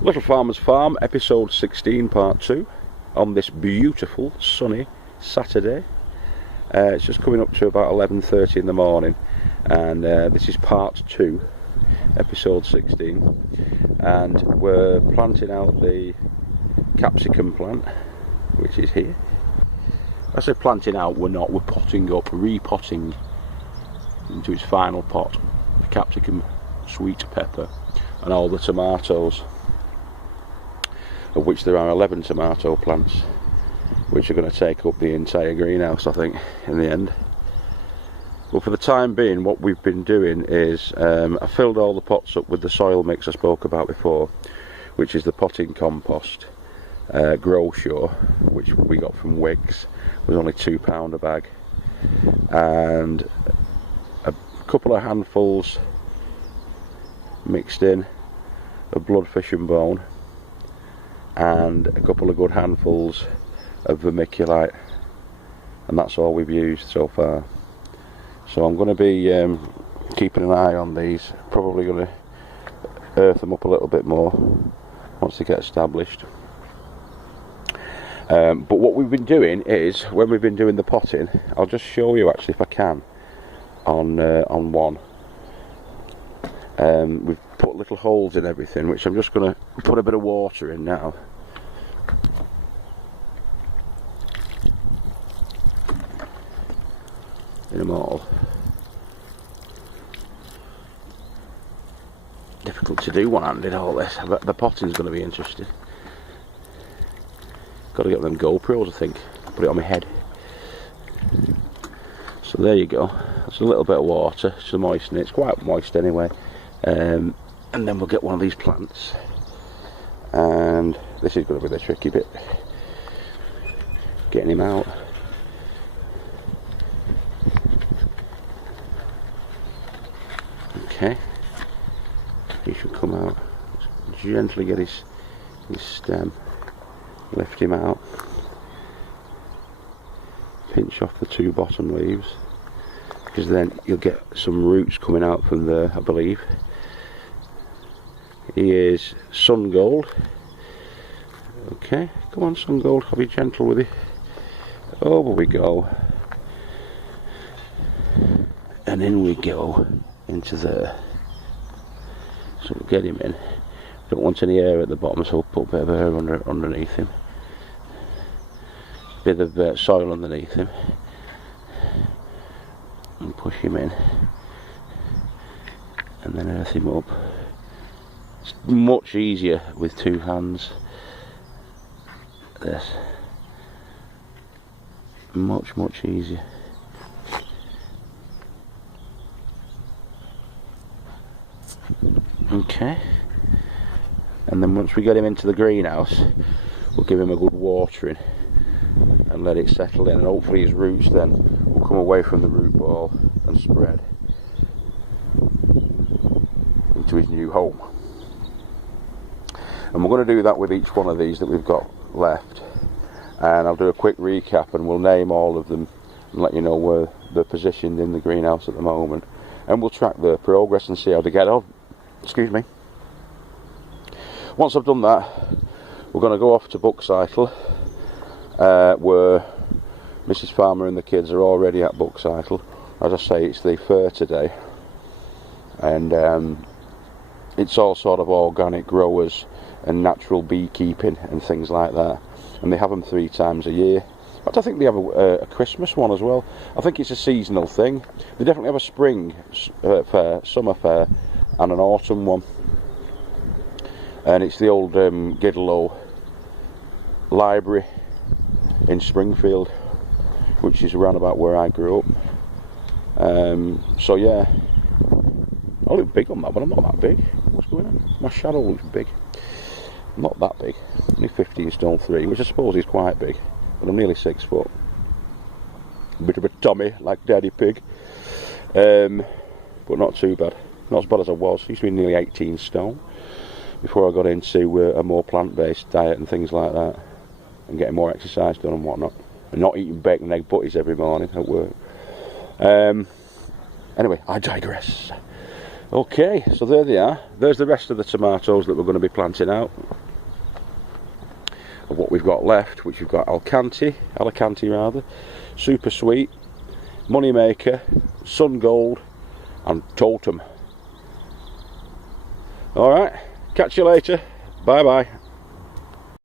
Little Farmer's Farm, episode 16, part 2, on this beautiful, sunny Saturday. It's just coming up to about 11:30 in the morning, and this is part 2, episode 16, and we're planting out the capsicum plant, which is here. I say planting out, we're not, we're potting up, repotting into its final pot, the capsicum, sweet pepper, and all the tomatoes, of which there are 11 tomato plants, which are going to take up the entire greenhouse, I think, in the end. But for the time being, what we've been doing is I filled all the pots up with the soil mix I spoke about before, which is the potting compost, Grow Show, which we got from Wigs. It was only £2 a bag, and a couple of handfuls mixed in of bloodfish and bone, and a couple of good handfuls of vermiculite, and that's all we've used so far. So I'm going to be keeping an eye on these, probably going to earth them up a little bit more once they get established. But what we've been doing is, when we've been doing the potting, I'll just show you actually if I can on one. We've put little holes in everything, which I'm just going to put a bit of water in now. In them all. Difficult to do one-handed, all this. But the potting's going to be interesting. Got to get them GoPros, I think. Put it on my head. So there you go. That's a little bit of water to moisten it. It's quite moist anyway. And then we'll get one of these plants. And this is going to be the tricky bit. Getting him out. Okay, he should come out. Just gently get his stem, lift him out, pinch off the 2 bottom leaves, because then you'll get some roots coming out from there, I believe. He is sun gold. Okay, come on sun gold, I'll be gentle with you. Over we go, and in we go. Into there, so we'll get him in. Don't want any air at the bottom, so we'll put a bit of air underneath him, a bit of soil underneath him, and push him in, and then earth him up. It's much easier with 2 hands. This much easier. Okay, and then once we get him into the greenhouse, we'll give him a good watering and let it settle in, and hopefully his roots then will come away from the root ball and spread into his new home. And we're going to do that with each one of these that we've got left, and I'll do a quick recap and we'll name all of them and let you know where they're positioned in the greenhouse at the moment, and we'll track their progress and see how they get on. Excuse me. Once I've done that, we're going to go off to Buckcycle, where Mrs. Farmer and the kids are already at Buckcycle. As I say, it's the fair today, and it's all sort of organic growers and natural beekeeping and things like that, and they have them 3 times a year. In fact, I think they have a Christmas one as well. I think it's a seasonal thing. They definitely have a spring fair, summer fair, and an autumn one, and it's the old Gidlow library in Springfield, which is around about where I grew up. So yeah, I look big on that, but I'm not that big. What's going on? My shadow looks big. I'm not that big, only 15 stone 3, which I suppose is quite big, but I'm nearly 6 foot. A bit of a tummy like Daddy Pig, but not too bad. Not as bad as I was. I used to be nearly 18 stone before I got into a more plant-based diet and things like that, and getting more exercise done and whatnot, and not eating bacon and egg butties every morning at work. Anyway, I digress. Okay, so there they are. There's the rest of the tomatoes that we're going to be planting out. Of what we've got left, which we've got Alicante rather, Super Sweet, Moneymaker, Sun Gold, and Totem. Alright, catch you later. Bye bye.